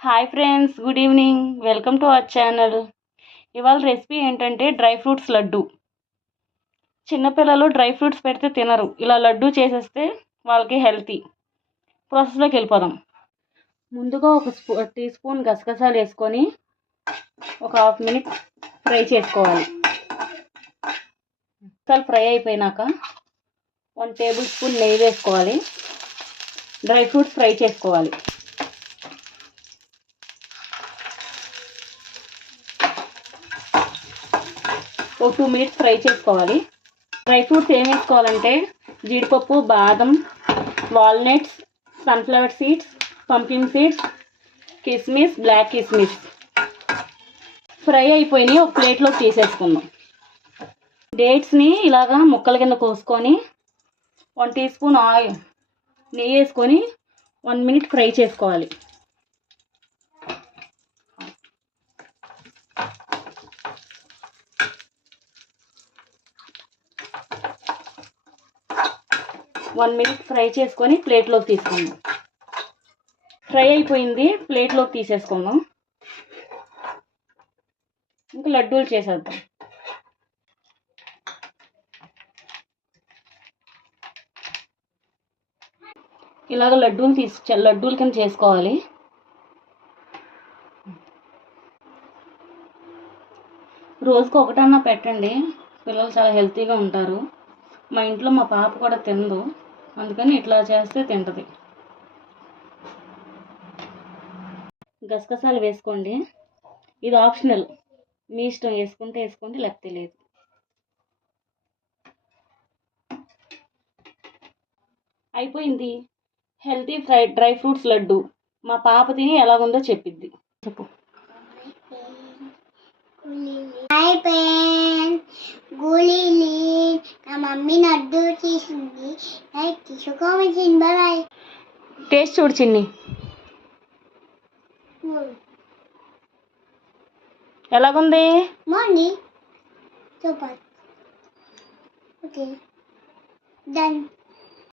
Hi friends, good evening. Welcome to our channel. ఇవాళ recipe ఏంటంటే dry fruits laddu. చిన్నపిల్లలు dry fruits పెడితే తినరు. ఇలా లడ్డు చేసేస్తే వాళ్ళకి హెల్తీ. ప్రాసెస్లోకి వెళ్ళిపోదాం. ముందుగా ఒక టీ స్పూన్ గసగసాలు వేసుకొని ఒక హాఫ్ మినిట్ ఫ్రై చేసుకోవాలి. గసగసాలు ఫ్రై అయిపోయినాక 1 టేబుల్ స్పూన్ నెయ్యి వేసుకోవాలి. డ్రై ఫ్రూట్స్ ఫ్రై చేసుకోవాలి. ఒక 2 మినిట్స్ ఫ్రై చేసుకోవాలి. డ్రై ఫ్రూట్స్ ఏం వేసుకోవాలంటే జీడిపప్పు, బాదం, walnuts, sunflower seeds, pumpkin seeds, కిస్మిస్, బ్లాక్ కిస్మిస్ ఫ్రై అయిపోయినాయి. ఒక ప్లేట్లోకి తీసేసుకుందాం. డేట్స్ని ఇలాగా ముక్కల కింద కోసుకొని 1 టీ స్పూన్ నెయ్యి వేసుకొని 1 మినిట్ ఫ్రై చేసుకోవాలి. వన్ మినిట్ ఫ్రై చేసుకొని ప్లేట్లోకి తీసుకుందాం. ఫ్రై అయిపోయింది, ప్లేట్లోకి తీసేసుకుందాం. ఇంకా లడ్డూలు చేసేద్దాం. ఇలాగ లడ్డూల కింద చేసుకోవాలి. రోజుకు ఒకటన్నా పెట్టండి, పిల్లలు చాలా హెల్తీగా ఉంటారు. మా ఇంట్లో మా పాప కూడా తినదు, అందుకని ఇట్లా చేస్తే తింటది. గసగసాలు వేసుకోండి. ఇది ఆప్షనల్, మీ ఇష్టం, వేసుకుంటే వేసుకోండి, లేకపోతే లేదు. అయిపోయింది హెల్తీ డ్రై ఫ్రూట్స్ లడ్డు. మా పాప తిని ఎలాగుందో చెప్పిద్ది. చెప్పు. నా మమ్మీ లడ్డు చేసింది, తీసుకోమని. బాయ్. టేస్ట్ చూడు చిన్ని, ఎలాగుంది? బాగుంది, సూపర్. Okay, done.